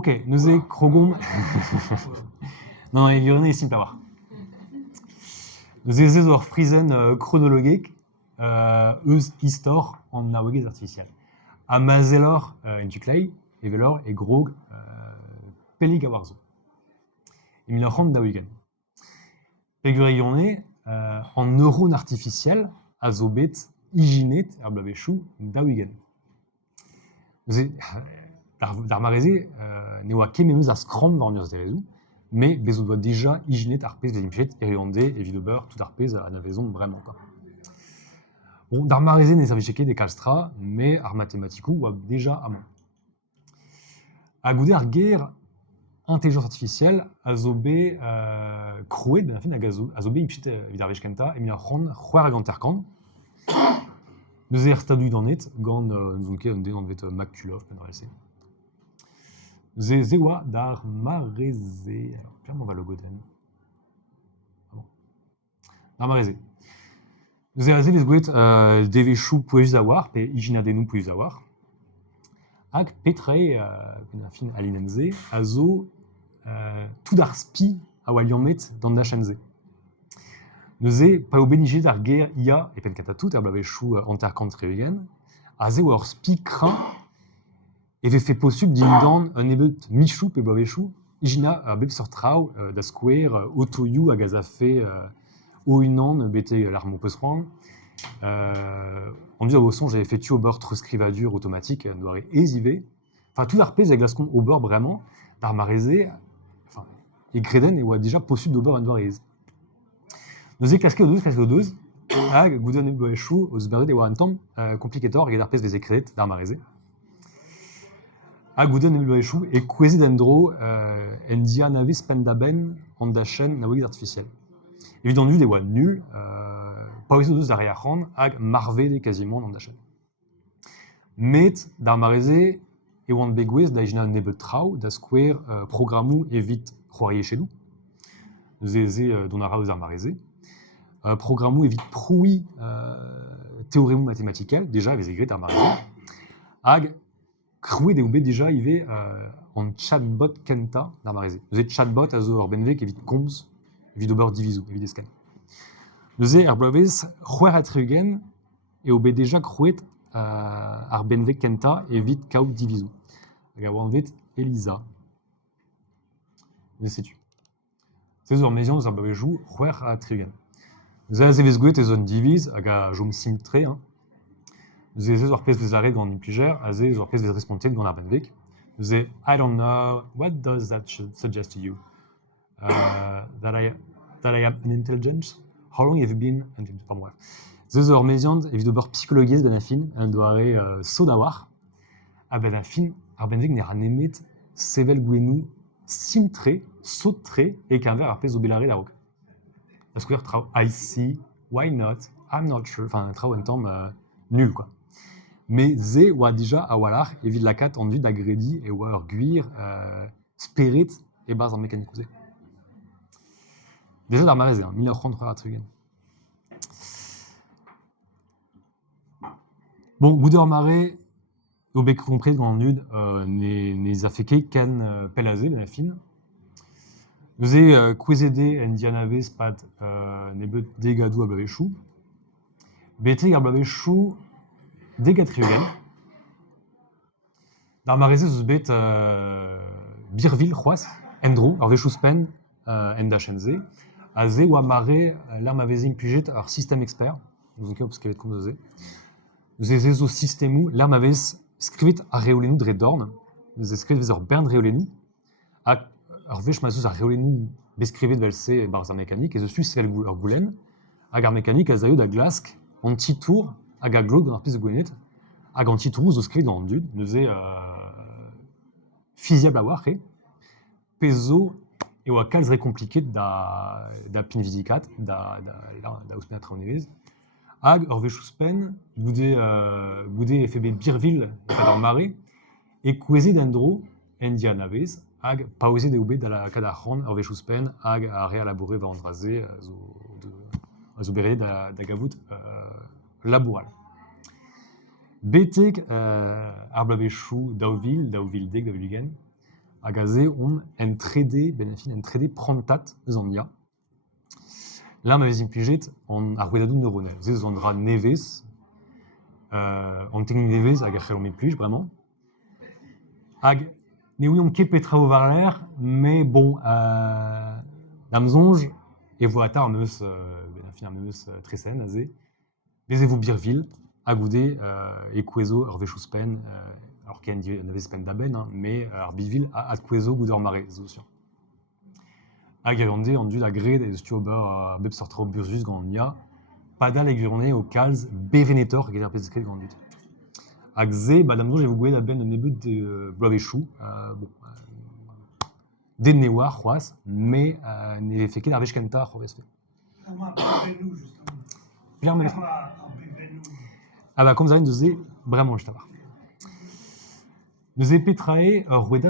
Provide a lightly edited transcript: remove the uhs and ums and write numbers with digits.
Ok, nous avons Krogon. Non, il y en a ici à voir. Nous avons Friesen chronologique, eus histor en navigations artificielles. Amazelor in Tuklei, Evelor et Grog Pelig Awarzo. Et Milorand Dawigen. Pegurionné en neurones artificiels, Azobet, Iginet, Erblavechou, Dawigen. D'Armarese, Neoake, Memeus à Scrum, Vornios Derezu, mais Bezo doit déjà Iginet, Arpez, des Impichet, Erionde, Evidober, tout Arpez à Navaison, vraiment quoi. Bon, d'Armarese n'est savicheke des Calstra, mais Armathématicou ou déjà à main. Agoudé Arguer, intelligence artificielle, Azobé, Crouet, ben fin Azobé, Impichet, Vidarvechkenta, Emilia Ron, Juar Ganterkan. Nous avons stadu dans net, Gand, nous avons dit Maculov, pendant l'essai. Zewa d'Armarese. Alors, clairement, on va le goden. D'Armarese. Nous avons les gouettes Devechou pouvez avoir, et Iginadenu pouvez avoir. Ak Petrei, fin Alinenze, Azo, tout d'Arspi, à Walliamet, dans Nachenze. Nous avons pas obénigé d'Arguer, Ia, et Penkatatout, Erblavechou, Anterkantreugen, Azé ou Arspi, craint, et fait possible d'indan un ébet Michou, Peblavechou, Igina, Bebsortrau, da Square, Otoyu, Agazafé, Oinan, BT, l'arme au pessoin. On dit à Bosson, j'avais fait tuer au bord transcrivadur automatique, doit ésiver. Enfin, tout l'arpez avec Gascon au bord vraiment, d'Armarese, enfin, et Greden, et ouais, déjà possible au bord un doigt nous avons casqué au 12, à Gouden et Boéchou, aux Berdé et Warantam, complicator, et d'arpez des écrets d'Armarese. À Gouden et Boéchou, et Kwezi d'Endro, Endia Navis Pendaben, Andachen, Nawig artificiel. Évidemment, des voix nuls, pas aussi de d'Ariachan, ag marvé quasiment dans la chaîne. Mais d'Armarese et Wan Begwes d'Aigina Nebetrau, d'Asquare, Programmou et vite Royer chez nous. Nous aisés d'Onara aux Armarese. Programmou et vite Proui, théorème mathématical, déjà avec les grès d'Armarese. Ag Croué des Oubé déjà, il va en chatbot Kenta d'Armarese. Nous êtes chatbot à Zohar Benvek et vite Combs. Vidobor divisu, evidescan. Nous avons Erblaves, Juer Atrugen, et obé déjà Crouet, Arbenvek Kenta, et vite Kaut divisu. Agawanvet Elisa. Sais-tu. Ces ormézions, nous avons joué Juer Atrugen. Nous avons Zevesguet et Zone divise, aga Jom Simtre, hein. Nous avons Orpes Vesare dans Impligère, Azé, Orpes Vesresponté dans Arbenvek. Nous avons I don't know, what does that suggest to you? That I am an intelligence. How long have you been? Enfin bref. Ces orméziandes, évidemment, psychologies benafin, un doare sodawar. A benafin, Arbenvik n'est ranémet, sevel gwenou, simtré, sautré, et qu'un verre arpé zobelare la roque. Parce que trau, I see, why not, I'm not sure, enfin, trau un temps nul, quoi. Mais zé ou a déjà à walar, évite la cat en vue d'agredi et ou à guir, spirit, et base en mécanique. Déjà d'Armarese, 1933 à Trugen. Bon, Goudermaré, au bec compris dans le nude, n'est affecté qu'un pelazé de la fine. Nous avons Kwezede, Ndianave, Spad, Nebet, Degadou, Ablavechou. Bété, Ablavechou, Degatriugen. D'Armarese, Zuzbet, Birville, Roas, Endro, Arvechou Spen, Endachenze. Azé ou Amaré, l'arme avait impugé un système expert. Nous avons obscuré de condosé. Nous avons système l'arme avait script à Réolenu de Redorn. Nous avons script à Bern Réolenu. Arvech Mazuz à Réolenu bescrivé de Velsé Barza mécanique. Et je suis Svel Goulen. Agar mécanique, Azayo da Glask, anti-tour, Agaglo dans la piste de Gouenet. Aganti-tour, zo script dans le dude. Nous avons physiable à voir, peso. Et au cas très compliqué da pinvidicat da ospena traunevez ag orvechuspen goudé FB Birville cadar maré et Kwezi d'Endro Ndianavez ag pausé de ub da la cadarron orvechuspen ag a réalaboré va andrasé zo béré da gavout laboural betek arblavechou dauville deg davilugen Agaze on entrede prantat zandia. Là, ma vezin plijet en arruedadou neuronel. Ze zandra nevez, en technique nevez, hag ar me plij, vraiment. Hag, ne ouion ket petra o var l'air, mais bon, d'amzonge, et vo atar meus, ar meus tresen, aze, bezez-vous birville, agoude, et kouezo, ur vechous pen, alors qu'il y a une pen d'aben, hein, mais ar biville a kouezo goudor mare, zo sur. Hag on dû la grede et stu ober bep sortra o burzus gant ya, padal e gurne au calz bevenetor gant ar pezket gant dut. Hag ze, d'amzonge, e vo gouet aben un nebut de bloavechou, bon, den ne war, c'hoaz, mais ne fait ket ar vech kenta c'hoaz fe. Pelec'h me Ah bah, comme ça, nous faisait vraiment, je t'avais. Nous petrae rouedad